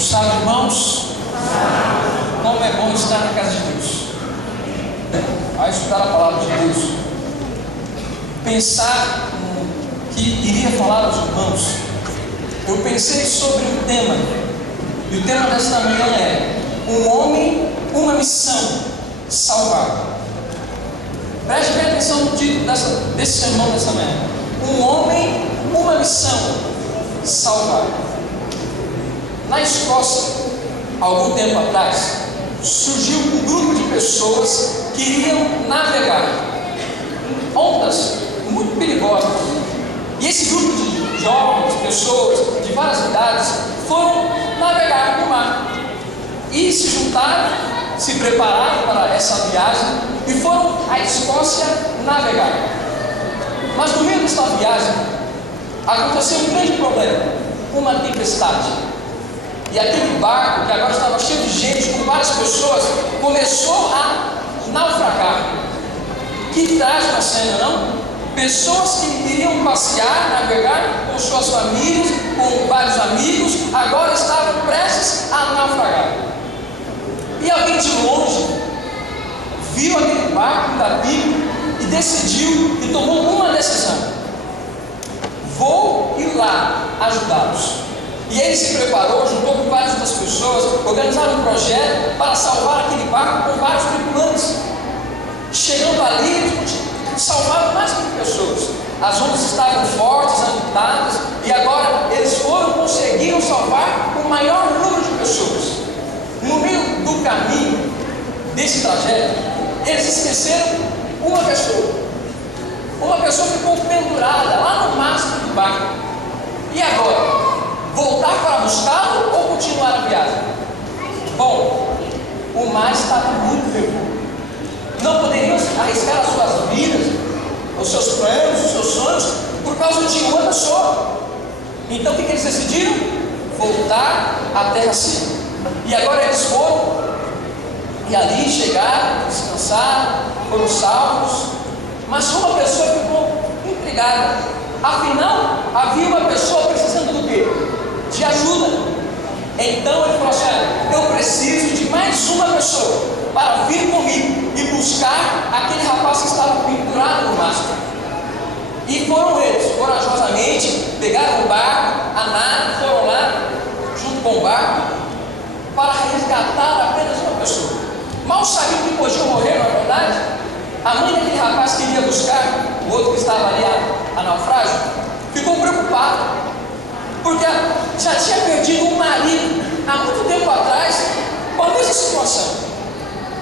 Sabe, irmãos, como é bom estar na casa de Deus, a estudar a palavra de Deus, pensar que iria falar aos irmãos. Eu pensei sobre o tema, e o tema desta manhã é: um homem, uma missão, salvar. Preste bem atenção no título desse sermão desta manhã: um homem, uma missão, salvar. Na Escócia, algum tempo atrás, surgiu um grupo de pessoas que iriam navegar ondas muito perigosas. E esse grupo de jovens, pessoas de várias idades, foram navegar no mar e se juntaram, se prepararam para essa viagem e foram à Escócia navegar. Mas no meio dessa viagem aconteceu um grande problema: uma tempestade. E aquele barco, que agora estava cheio de gente, com várias pessoas, começou a naufragar. Que trágica cena, não? Pessoas que iriam passear, navegar com suas famílias, com vários amigos, agora estavam prestes a naufragar. E alguém de longe viu aquele barco da Bíblia e decidiu, e tomou uma decisão: vou ir lá ajudá-los. E ele se preparou, juntou com várias outras pessoas, organizaram um projeto para salvar aquele barco com vários tripulantes. Chegando ali, salvaram mais de 1.000 pessoas. As ondas estavam fortes, agitadas, e agora eles conseguiram salvar o maior número de pessoas. No meio do caminho desse trajeto, eles esqueceram uma pessoa. Uma pessoa ficou pendurada lá no mastro do barco. E agora? Voltar para buscá-lo ou continuar a viagem? Bom, o mar estava muito revolto. Não poderiam arriscar as suas vidas, os seus planos, os seus sonhos, por causa de uma pessoa. Então o que eles decidiram? Voltar à terra seca. E agora eles foram, e ali chegaram, descansaram, foram salvos. Mas uma pessoa ficou intrigada. Afinal, havia uma pessoa precisando do quê? De ajuda. Então ele falou assim: eu preciso de mais uma pessoa para vir comigo e buscar aquele rapaz que estava pendurado no mastro. E foram eles, corajosamente, pegaram o barco, a nave, foram lá, junto com o barco, para resgatar apenas uma pessoa. Mal sabiam que podiam morrer, na verdade. A mãe daquele rapaz que iria buscar o outro que estava ali a naufrágio ficou preocupada, porque já tinha perdido um marido há muito tempo atrás com a mesma situação.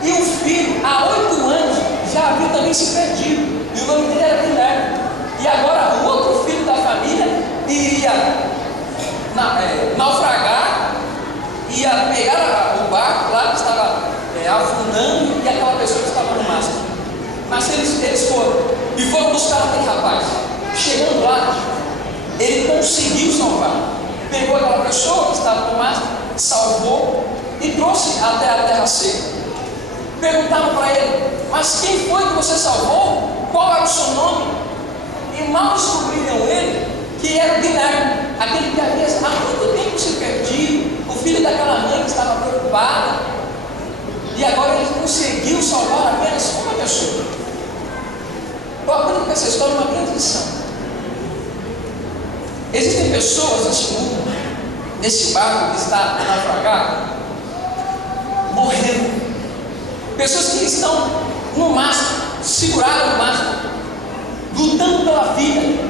E um filho, há 8 anos, já havia também se perdido. E o nome dele era Guilherme. E agora o outro filho da família iria naufragar, ia pegar o barco lá que estava afundando, e aquela pessoa que estava no mastro. Mas eles foram buscar aquele rapaz. Chegando lá, ele conseguiu salvar. Pegou aquela pessoa que estava no mastro, salvou e trouxe até a terra seca. Perguntaram para ele: mas quem foi que você salvou? Qual era o seu nome? E mal descobriram ele que era o Guilherme, aquele que havia há muito tempo se perdido, o filho daquela mãe que estava preocupada. E agora ele conseguiu salvar apenas uma pessoa. Eu aprendo com essa história uma grande lição. Existem pessoas neste mundo, neste barco que está naufragado, morrendo. Pessoas que estão no mastro, seguradas no mastro, lutando pela vida.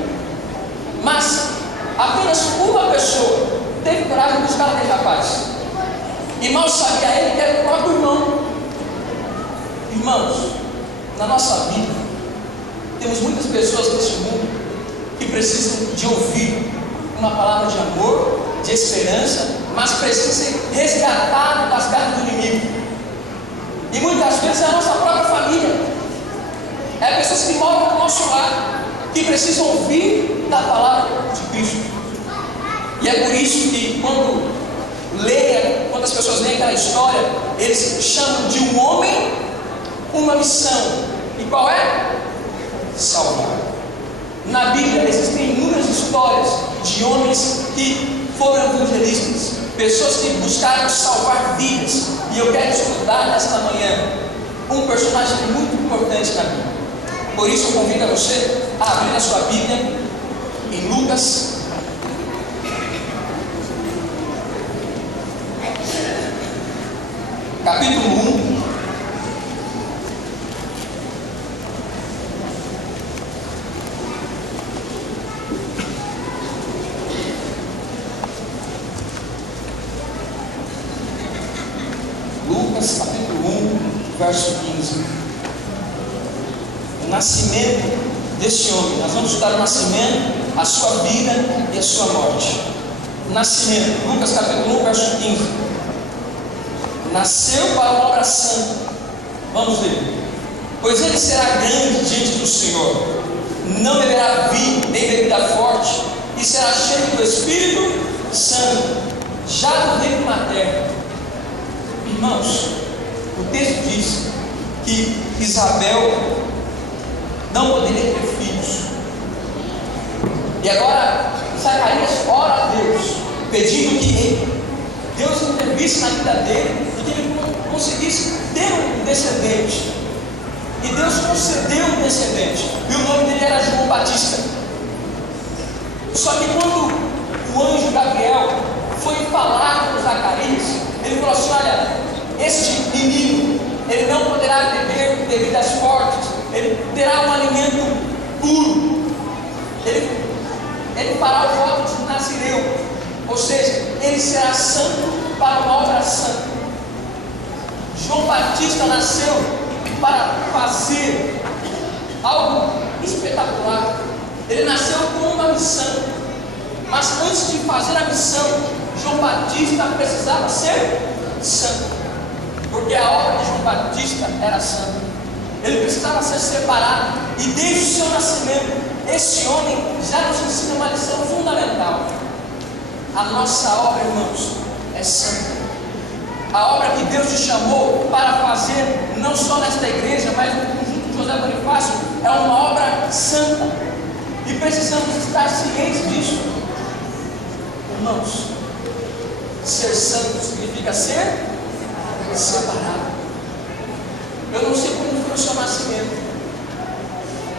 Mas apenas uma pessoa teve coragem de buscar aquele rapaz. E mal sabia ele que era o próprio irmão. Irmãos, na nossa vida, temos muitas pessoas neste mundo que precisam de ouvir uma palavra de amor, de esperança, mas precisam ser resgatados das garras do inimigo. E muitas vezes é a nossa própria família, é pessoas que moram no nosso lar, que precisam ouvir da palavra de Cristo. E é por isso que quando as pessoas leem aquela história, eles chamam de um homem, uma missão. E qual é? Salvar. Na Bíblia existem inúmeras histórias de homens que foram evangelistas, pessoas que buscaram salvar vidas. E eu quero estudar nesta manhã um personagem muito importante na Bíblia. Por isso eu convido a você a abrir a sua Bíblia em Lucas, capítulo 1. Lucas, capítulo 1, verso 15. O nascimento desse homem. Nós vamos estudar o nascimento, a sua vida e a sua morte. O nascimento, Lucas, capítulo 1, verso 15. Nasceu para uma obra santa. Vamos ver. Pois ele será grande diante do Senhor, não beberá vinho nem bebida forte, e será cheio do Espírito Santo, já do ventre materno. Irmãos, o texto diz que Isabel não poderia ter filhos. E agora Zacarias ora a Deus, pedindo que Deus intervisse na vida dele e que ele conseguisse ter um descendente. E Deus concedeu um descendente. E o nome dele era João Batista. Só que quando o anjo Gabriel foi falar com Zacarias, ele falou assim: olha, este menino, ele não poderá beber bebidas fortes, ele terá um alimento puro, ele fará o voto de Nazireu, ou seja, ele será santo para uma obra santa. João Batista nasceu para fazer algo espetacular. Ele nasceu com uma missão, mas antes de fazer a missão, João Batista precisava ser santo, porque a obra de João Batista era santa. Ele precisava ser separado, e desde o seu nascimento, esse homem já nos ensina uma lição fundamental. A nossa obra, irmãos, é santa. A obra que Deus te chamou para fazer, não só nesta igreja, mas no conjunto de José Bonifácio, é uma obra santa, e precisamos estar cientes disso. Irmãos, ser santo significa ser separado. Eu não sei como foi o seu nascimento.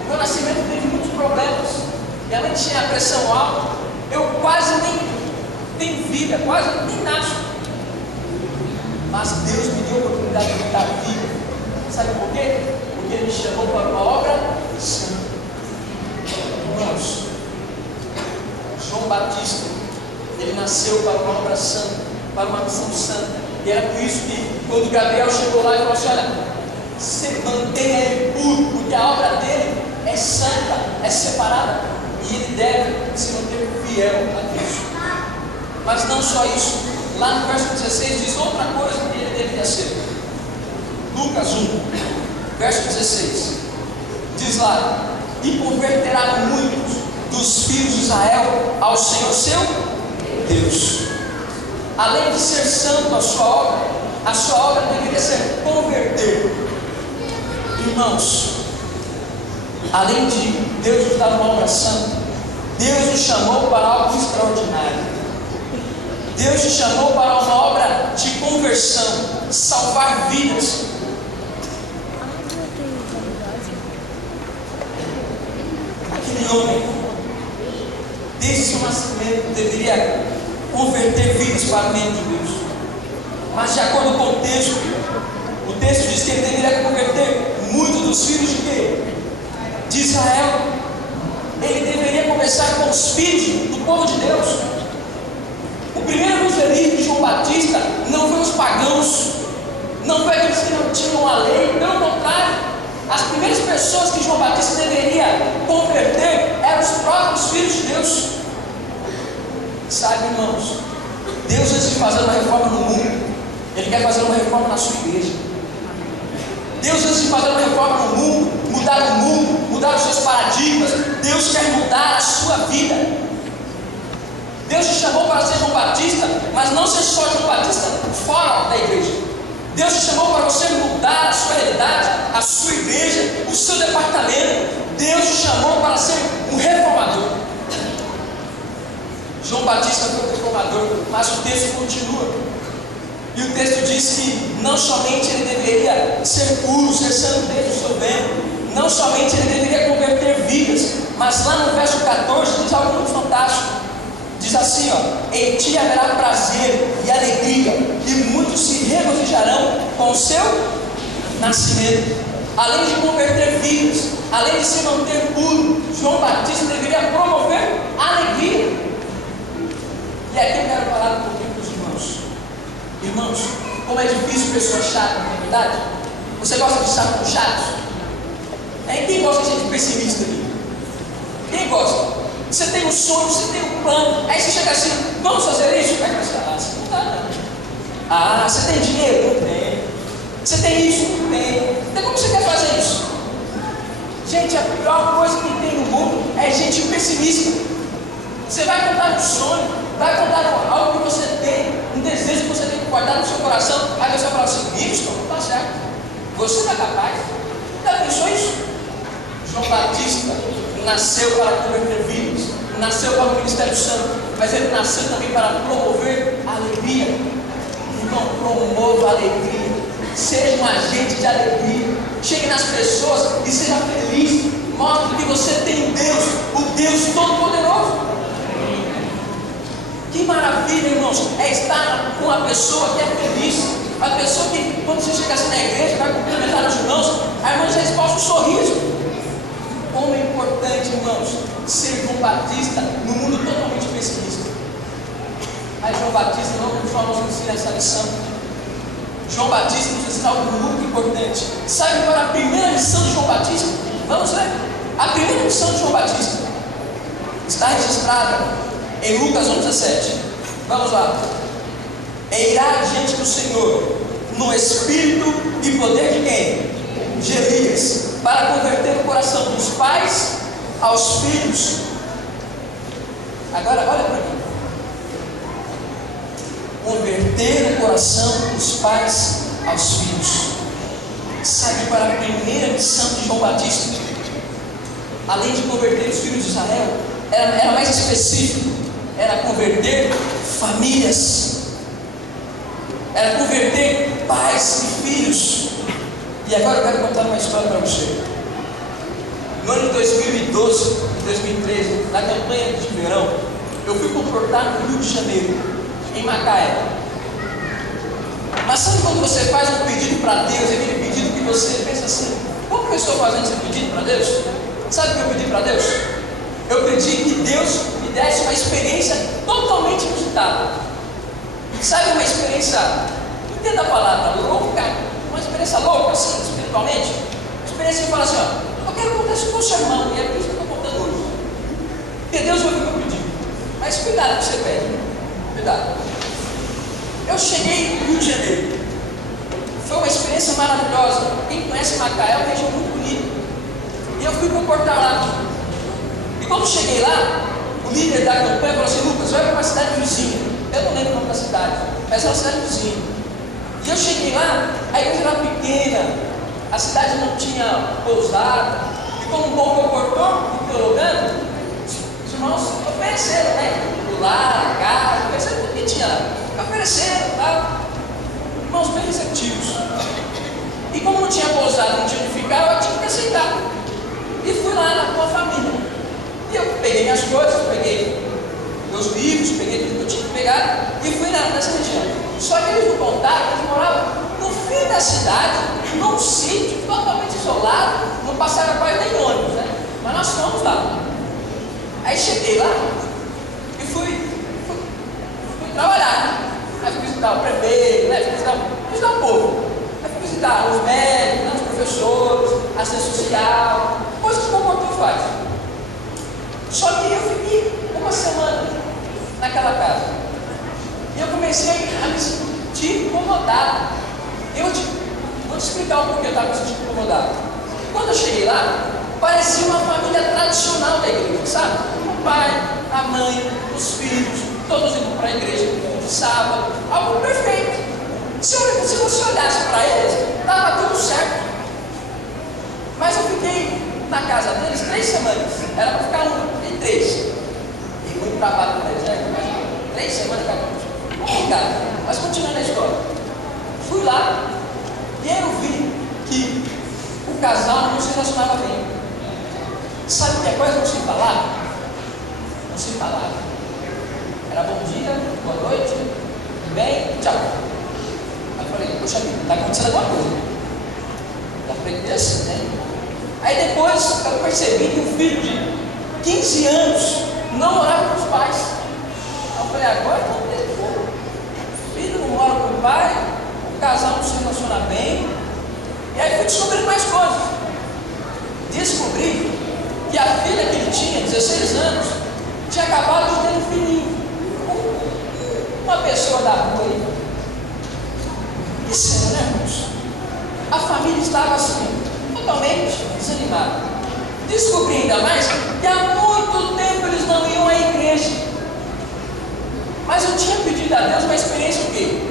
O meu nascimento teve muitos problemas. Minha mãe tinha pressão alta. Eu quase nem tenho vida, quase nem nasço. Mas Deus me deu a oportunidade de dar vida. Sabe por quê? Porque Ele me chamou para uma obra santa. Irmãos, João Batista, ele nasceu para uma obra santa, para uma missão santa. E era por isso que quando Gabriel chegou lá e falou assim: olha, você mantenha ele puro, porque a obra dele é santa, é separada, e ele deve se manter fiel a Deus. Mas não só isso, lá no verso 16 diz outra coisa que ele deveria ser. Lucas 1, verso 16, diz lá: e converterá muitos dos filhos de Israel ao Senhor seu Deus. Além de ser santo a sua obra deveria ser converter. Irmãos, além de Deus nos dar uma obra santa, Deus nos chamou para algo extraordinário. Deus nos chamou para uma obra de conversão, salvar vidas. Aquele homem, desde seu nascimento, deveria converter vidas para o reino de Deus. Mas de acordo com o texto diz que ele deveria converter muitos dos filhos de quê? De Israel. Ele deveria começar com os filhos do povo de Deus. O primeiro evangelismo de João Batista não foi os pagãos, não foi aqueles que não tinham a lei, pelo contrário, as primeiras pessoas que João Batista deveria converter eram os próprios filhos de Deus. Sabe, irmãos, Deus, antes de fazer uma reforma no mundo, Ele quer fazer uma reforma na sua igreja. Deus, antes de fazer uma reforma no mundo, mudar o mundo, mudar os seus paradigmas, Deus quer mudar a sua vida. Deus te chamou para ser João Batista, mas não ser só João Batista fora da igreja. Deus te chamou para você mudar a sua realidade, a sua igreja, o seu departamento. Deus te chamou para ser um reformador. João Batista foi o reformador, mas o texto continua. E o texto diz que não somente ele deveria ser puro, ser santo desde o seu ventre, não somente ele deveria converter vidas, mas lá no verso 14 diz algo muito fantástico. Diz assim, ó: em ti haverá prazer e alegria, e muitos se regozijarão com o seu nascimento. Além de converter vidas, além de se manter puro, João Batista deveria promover alegria. E aqui eu quero falar um pouquinho para os irmãos. Irmãos, como é difícil pessoas chatas, não é verdade? Você gosta de estar com chatos? Quem gosta de gente pessimista aqui? Quem gosta? Você tem um sonho, você tem um plano, aí você chega assim: vamos fazer isso? Vai pensar: você não dá, não. Ah, você tem dinheiro? Não tem. Você tem isso? Não tem. Então como você quer fazer isso? Gente, a pior coisa que tem no mundo é gente pessimista. Você vai contar um sonho, vai contar algo que você tem, um desejo que você tem que guardar no seu coração, aí você vai falar assim: isso não está certo, você não é capaz. Já pensou isso? João Batista nasceu para converter vidas, nasceu para o Ministério Santo, mas ele nasceu também para promover alegria. Então promova a alegria, seja um agente de alegria, chegue nas pessoas e seja feliz, mostre que você tem Deus, o Deus Todo-Poderoso. Que maravilha, irmãos, é estar com uma pessoa que é feliz, a pessoa que, quando você chega assim na igreja, vai cumprimentar os irmãos, a irmã já exposta um sorriso. Como é importante, irmãos, ser João Batista no mundo totalmente pessimista. Mas João Batista não só nos ensina essa lição. João Batista nos ensina algo muito importante. Sabe qual era a primeira missão de João Batista? Vamos ver. A primeira missão de João Batista está registrada em Lucas 1,17. Vamos lá. E irá diante do Senhor no espírito e poder de quem? De Elias, para converter o coração dos pais aos filhos. Agora olha para mim. Converter o coração dos pais aos filhos. Sabe para a primeira missão de João Batista? Além de converter os filhos de Israel, era mais específico. Era converter famílias. Era converter pais e filhos. E agora eu quero contar uma história para você. No ano de 2012, 2013, na campanha de verão, eu fui comportar no Rio de Janeiro, em Macaé. Mas sabe quando você faz um pedido para Deus, aquele pedido que você pensa assim: como que eu estou fazendo esse pedido para Deus? Sabe o que eu pedi para Deus? Eu pedi que Deus me desse uma experiência totalmente inusitada. Sabe, uma experiência, entenda a palavra, louca, uma experiência louca, assim, espiritualmente. Uma experiência que fala assim: ó, eu quero contar isso com o seu irmão, e é por isso que eu estou contando hoje. Porque Deus ouviu o meu pedido. Mas cuidado com o que você pede, cuidado. Eu cheguei no Rio de Janeiro, foi uma experiência maravilhosa. Quem conhece Macaé é uma região muito bonita, e eu fui comportar lá. E quando cheguei lá, o líder da campanha falou assim: Lucas, vai para uma cidade vizinha. Eu não lembro o nome da cidade, mas é uma cidade vizinha. E eu cheguei lá, a igreja era pequena, a cidade não tinha pousada, e como um bom comportor, teologando, os irmãos ofereceram, né? O lar, a casa, ofereceram tudo que tinha lá. Ofereceram, tá? Irmãos bem receptivos. E como não tinha pousada, não tinha onde ficar, eu tinha que aceitar. E fui lá com a família. E eu peguei minhas coisas, peguei meus livros, peguei tudo que eu tinha que pegar e fui nessa região. Só que eles me contaram que eles moravam no fim da cidade, num sítio totalmente isolado, não passava quase nem ônibus, né? Mas nós fomos lá. Aí cheguei lá e fui trabalhar. Aí fui visitar o prefeito, né? Fui visitar o povo. Aí fui visitar os médicos, os professores, a assistência social, coisas que o comportor faz. Só que eu fiquei uma semana naquela casa. E eu comecei a me sentir incomodado. Vou te explicar o porquê eu estava me sentindo incomodado. Quando eu cheguei lá, parecia uma família tradicional da igreja, sabe? O pai, a mãe, os filhos, todos indo para a igreja de sábado, algo perfeito. Se você olhasse para eles, estava tudo certo. Mas eu fiquei na casa deles 3 semanas. Era para ficar 1 e 3. E muito trabalho para eles, né? 3 semanas cada um. Complicado. Mas continuando a história. Fui lá e aí eu vi que o casal não se relacionava bem. Sabe o que é coisa não se falar? Não se falava. Era bom dia, boa noite, tudo bem, tchau. Aí eu falei, poxa vida, está acontecendo alguma coisa. Já falei assim, né? Aí depois eu percebi que um filho de 15 anos não morava com os pais. Aí eu falei, agora não tem fogo. O filho não mora com o pai, o casal não se relaciona bem. E aí fui descobrindo mais coisas. Descobri que a filha que ele tinha, 16 anos, tinha acabado de ter um filhinho. Uma pessoa da rua aí. Que cena, né, irmãos? A família estava assim, totalmente desanimada. Descobri ainda mais que há muito tempo eles não iam à igreja. Mas eu tinha pedido a Deus uma experiência o quê?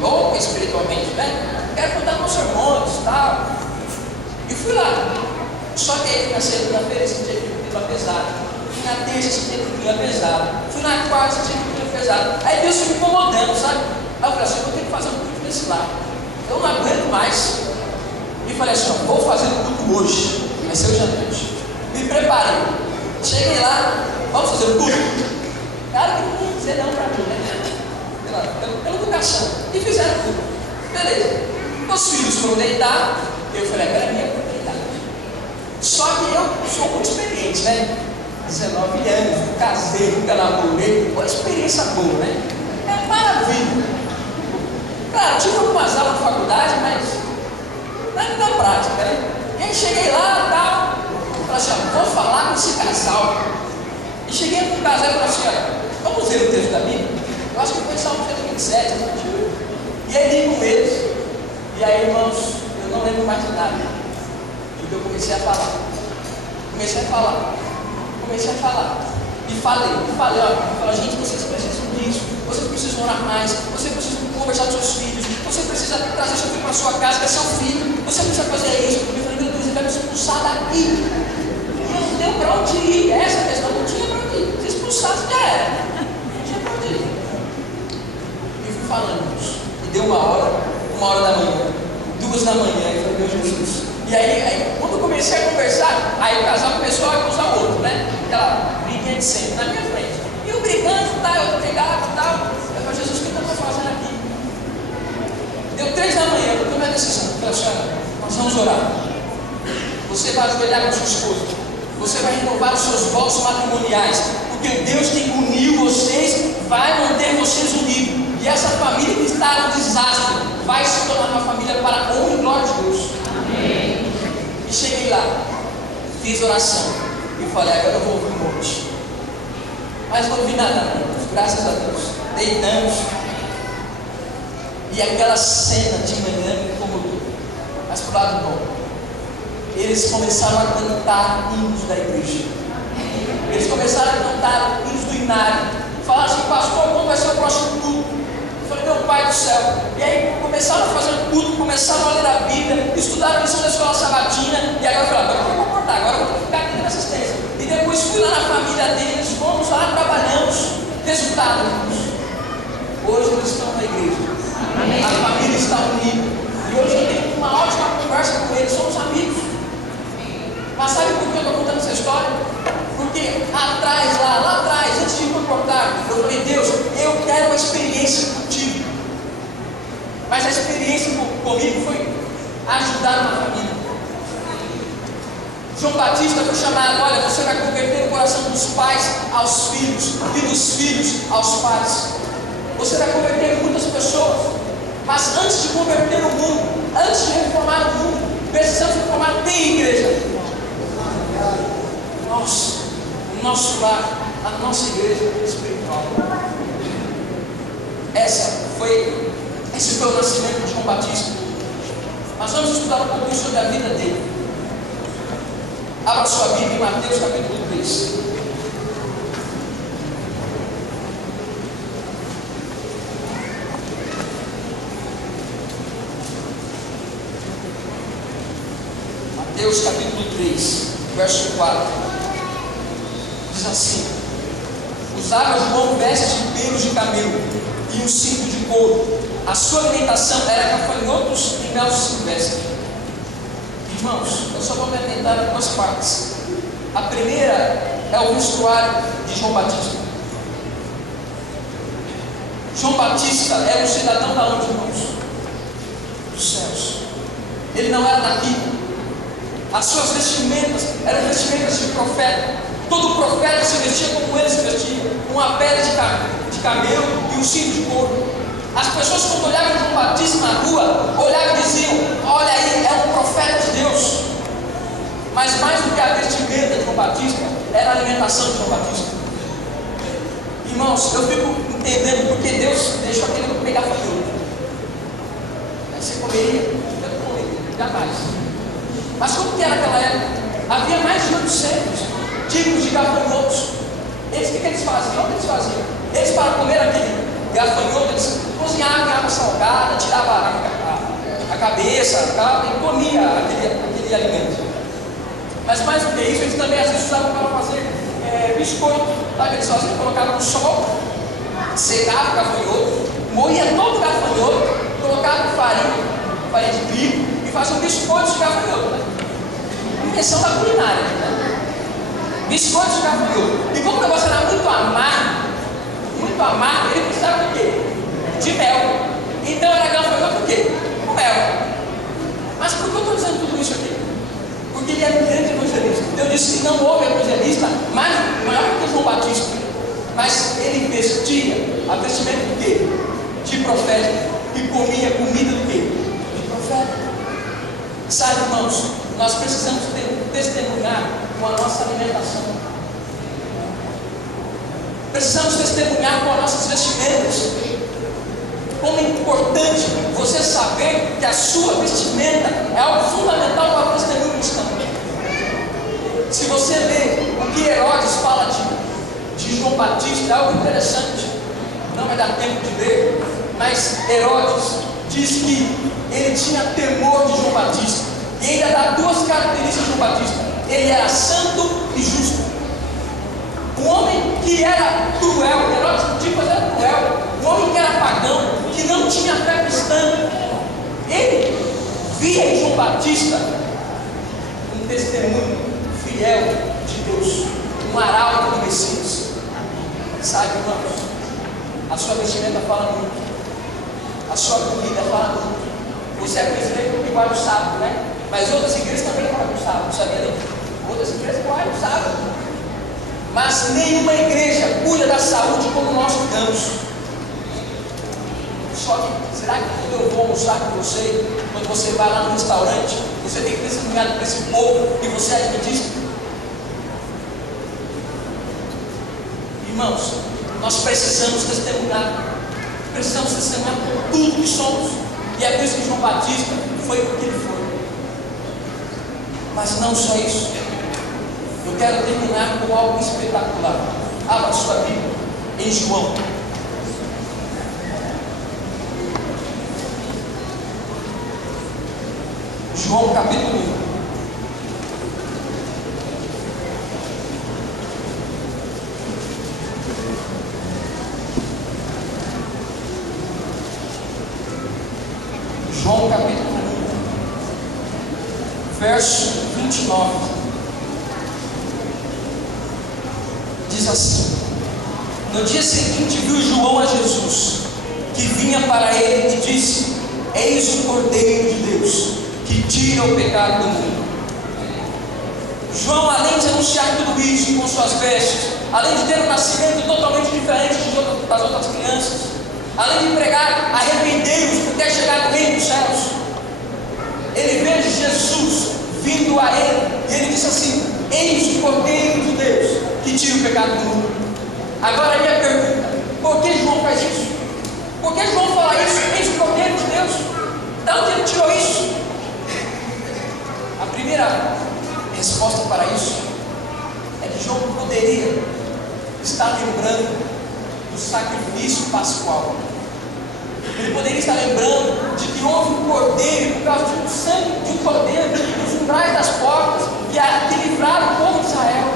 Louca espiritualmente, né? Quero contar com sermões e tal. E fui lá. Só que aí na segunda-feira esse dia que o clima pesado. Na terça esse dia que o clima pesado. Fui na quarta esse dia que o clima pesado. Aí Deus foi me incomodando, sabe? Aí eu falei assim, eu vou ter que fazer um culto desse lado. Eu não aguento mais. E falei assim, ó, vou fazer o culto hoje. Vai ser hoje à noite. Me preparei. Cheguei lá, vamos fazer o culto? Cara, que não ia dizer não pra mim, né? Pela educação. E fizeram o culto. Beleza. Os filhos foram deitar. Eu falei, agora é minha oportunidade. Só que eu sou muito experiente, né? 19 anos, casei, nunca namorei. Uma experiência boa, né? É maravilha. Claro, tive algumas aulas de faculdade, mas nada da prática, né? E aí cheguei lá e tal. Falei assim, ó, vou falar com esse casal. E cheguei com o casal e falei assim, ó, vamos ver o texto da Bíblia? Eu acho que foi Salmo 127, 28. E aí li com eles. E aí, irmãos, eu não lembro mais de nada. Porque eu comecei a falar. E falei, ó, gente, vocês precisam disso. Vocês precisam orar mais. Você precisa conversar com seus filhos. Você precisa trazer seu filho para sua casa, que é seu filho. Você precisa fazer isso. Eu falei, meu Deus, ele vai me expulsar daqui. E não deu para onde ir. Essa questão não tinha para onde ir. Se expulsasse, já era. Não tinha para onde ir. E fui falando isso. E deu 1h da manhã, 2 da manhã. E falei, meu Jesus. E aí, quando eu comecei a conversar, aí o casal começou a acusar o outro, né? Aquela briguinha de sempre, na minha frente. E eu brigando, tá, eu pegava e tal. Eu falei, Jesus, o que eu estou fazendo aqui? Deu 3 da manhã, eu tomei a decisão. Eu falei, senhora, nós vamos orar. Você vai ajoelhar com sua esposa. Você vai renovar os seus votos matrimoniais. Porque o Deus que uniu vocês vai manter vocês unidos. E essa família que está no desastre vai se tornar uma família para a honra e glória de Deus. Amém. E cheguei lá, fiz oração e falei, agora eu vou ouvir um monte. Mas não ouvi nada, não. Graças a Deus. Deitamos. E aquela cena de manhã me incomodou. Mas pro lado bom, eles começaram a cantar hinos da igreja. Eles começaram a cantar hinos do inário. Falaram assim, pastor, quando vai ser o próximo culto? Eu falei, meu Pai do céu. E aí começaram a fazer um culto, começaram a ler a Bíblia, estudaram a lição da escola sabatina. E agora eu falei, agora eu vou me comportar, agora eu vou ficar aqui na assistência. E depois fui lá na família deles, fomos lá, trabalhamos. Resultado, hoje eles estão na igreja. Amém. A família está unida. E hoje eu tenho uma ótima conversa com eles, somos amigos. Mas sabe por que eu estou contando essa história? Porque lá atrás, antes de me comportar, eu falei, Deus, eu quero uma experiência contigo. Mas a experiência comigo foi ajudar uma família. João Batista foi chamado, olha, você vai converter o coração dos pais aos filhos e dos filhos aos pais. Você vai converter muitas pessoas, mas antes de converter o mundo, antes de reformar o mundo, precisamos reformar bem a igreja. O nosso lar, a nossa igreja espiritual. Esse foi o nascimento de João Batista. Nós vamos estudar um pouquinho sobre a vida dele. Abra sua Bíblia em Mateus capítulo 3. Mateus capítulo 3, verso 4. Diz assim: Usava João vestes de pelos de camelo e um cinto de couro. A sua alimentação era gafanhotos e mel silvestre. Irmãos, eu só vou me atentar em duas partes. A primeira é o vestuário de João Batista. João Batista era um cidadão da onde, irmãos? Dos céus. Ele não era daqui. As suas vestimentas eram vestimentas de profeta. Todo profeta se vestia como ele se vestia, com uma pele de camelo e um cinto de couro. As pessoas, quando olhavam João Batista na rua, olhavam e diziam: olha aí, é um profeta de Deus. Mas mais do que a vestimenta de João Batista, era a alimentação de João Batista. Irmãos, eu fico entendendo porque Deus deixou aquele homem pegar gafanhoto. Você comeria? Eu não comeria, jamais. Mas como que era aquela época? Havia mais de 800 tipos de gafanhotos. Eles, o que eles faziam? O que eles faziam? Eles, para comer aquele gafanhoto, eles cozinhavam em água salgada, tiravam a cabeça e comia aquele alimento. Mas mais do que isso, eles também às vezes usavam para fazer biscoito. Sabe o que eles faziam? Colocavam no sol, secavam o gafanhoto, moía todo o gafanhoto, colocavam farinha de trigo e faziam biscoitos de gafanhoto. Né? Invenção da culinária. Né? Biscoitos de gafanhoto. E como o negócio era muito amargo, ele precisava de quê? De mel. Então era gafanhoto o quê? Com mel. Mas por que eu estou dizendo tudo isso aqui? Porque ele era um grande evangelista. Eu disse que não houve evangelista maior que João Batista. Mas ele vestia a vestimenta do quê? De profeta. E comia comida do quê? De profeta. Sabe, irmãos, nós precisamos testemunhar com a nossa alimentação. Precisamos testemunhar com as nossas vestimentas. Como é importante você saber que a sua vestimenta é algo fundamental para o testemunho cristão. Se você ler o que Herodes fala de João Batista, é algo interessante. Não vai dar tempo de ler, mas Herodes diz que ele tinha temor de João Batista. E ainda dá duas características de João Batista: ele era santo e justo. Um homem que era cruel, Herodes tipo era cruel, um homem que era pagão, que não tinha fé cristã. Ele via em João Batista um testemunho fiel de Deus, um arauto do Messias. Sabe, irmãos, a sua vestimenta fala muito, a sua comida fala muito. Você é presbítero que guarda o sábado, né? Mas outras igrejas também guardam o sábado, sabia não? Outras igrejas guardam o sábado. Mas nenhuma igreja cuida da saúde como nós cuidamos. Só que, será que quando eu vou almoçar com você, quando você vai lá no restaurante, você tem que testemunhar para esse povo que você é adventista? Irmãos, nós precisamos testemunhar por tudo que somos. E é por isso que João Batista foi o que ele foi. Mas não só isso. Eu quero terminar com algo espetacular. Abra sua Bíblia em João. João capítulo 1. João capítulo 1, verso 29. Diz assim: no dia seguinte viu João a Jesus, que vinha para ele e disse: eis o Cordeiro de Deus, que tira o pecado do mundo. João, além de anunciar tudo isso com suas vestes, além de ter um nascimento totalmente diferente das outras crianças, além de pregar arrependei-vos porque é chegado o reino dos céus, ele vê Jesus vindo a ele, e ele disse assim: eis o Cordeiro de Deus, que tira o pecado do mundo. Agora a minha pergunta: por que João faz isso? Por que João fala isso? Eis o Cordeiro de Deus. De onde ele tirou isso? A primeira resposta para isso é que João poderia estar lembrando do sacrifício pascual. Ele poderia estar lembrando de que houve um cordeiro, por causa de um sangue de um cordeiro, nos umbrais das portas, que livraram o povo de Israel.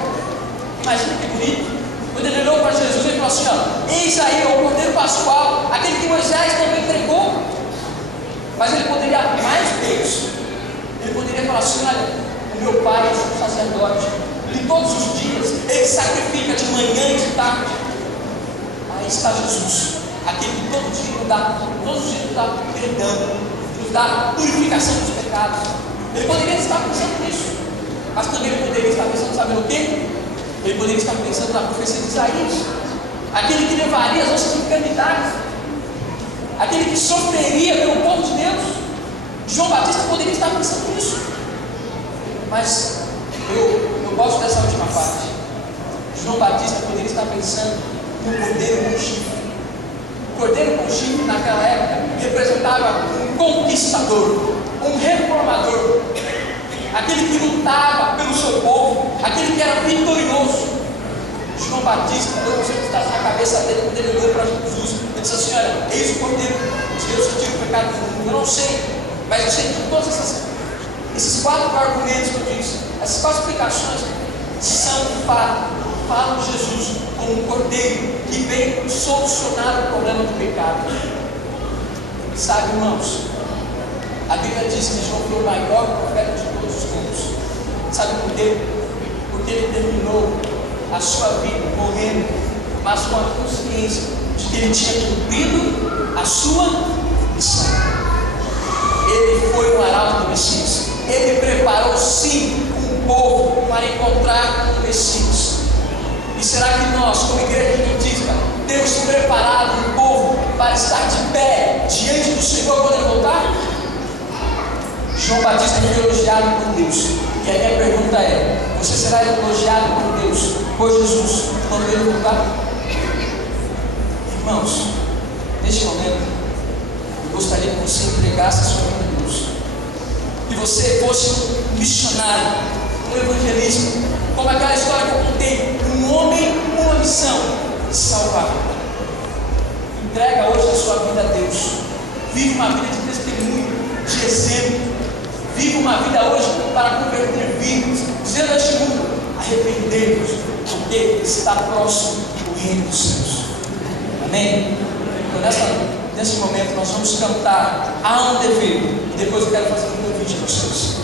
Imagina que bonito. Quando ele olhou para Jesus, ele assim: ó, eis aí o Cordeiro Pascual, aquele que Moisés também pregou. Mas ele poderia mais Deus. Ele poderia falar assim: olha, o meu pai é um sacerdote, e todos os dias ele sacrifica de manhã e de tarde. Aí está Jesus, aquele que todos os dias nos dá perdão, nos dá purificação dos pecados. Ele poderia estar pensando nisso, mas também ele poderia estar pensando, sabe no quê? Ele poderia estar pensando na profecia de Isaías, aquele que levaria as nossas enfermidades, aquele que sofreria pelo povo de Deus. João Batista poderia estar pensando nisso, mas eu gosto dessa última parte. João Batista poderia estar pensando no cordeiro com chifre. O cordeiro com chifre naquela época representava um conquistador, um reformador, aquele que lutava pelo seu povo, aquele que era vitorioso. João Batista, eu não sei o que está na cabeça dele quando ele olhou para Jesus. Ele disse assim: olha, eis o cordeiro de Deus que tira o pecado do mundo. Eu não sei, mas eu sei que todos esses 4 argumentos que eu disse, essas 4 explicações, são de fato, falam de Jesus como um cordeiro que veio solucionar o problema do pecado. Sabe, irmãos, a Bíblia diz que João foi o maior profeta de todos os tempos. Sabe por quê? Porque ele terminou a sua vida morrendo, mas com a consciência de que ele tinha cumprido a sua missão. Ele foi o arauto do Messias. Ele preparou sim um povo para encontrar o Messias. E será que nós, como igreja adventista, temos preparado um povo para estar de pé diante do Senhor quando ele voltar? João Batista foi elogiado por Deus. E a minha pergunta é: você será elogiado por Deus, por Jesus, quando ele voltar? Irmãos, neste momento, eu gostaria que você entregasse a sua vida a Deus, que você fosse um missionário, um evangelista, como aquela história que eu contei, um homem, uma missão, salvar. Entrega hoje a sua vida a Deus, vive uma vida de testemunho, de exemplo, vive uma vida hoje para converter vidas, dizendo a este mundo: arrependei-vos, porque está próximo o reino dos céus. Amém? Então nesse momento nós vamos cantar Há um Dever, e depois eu quero fazer um convite a vocês.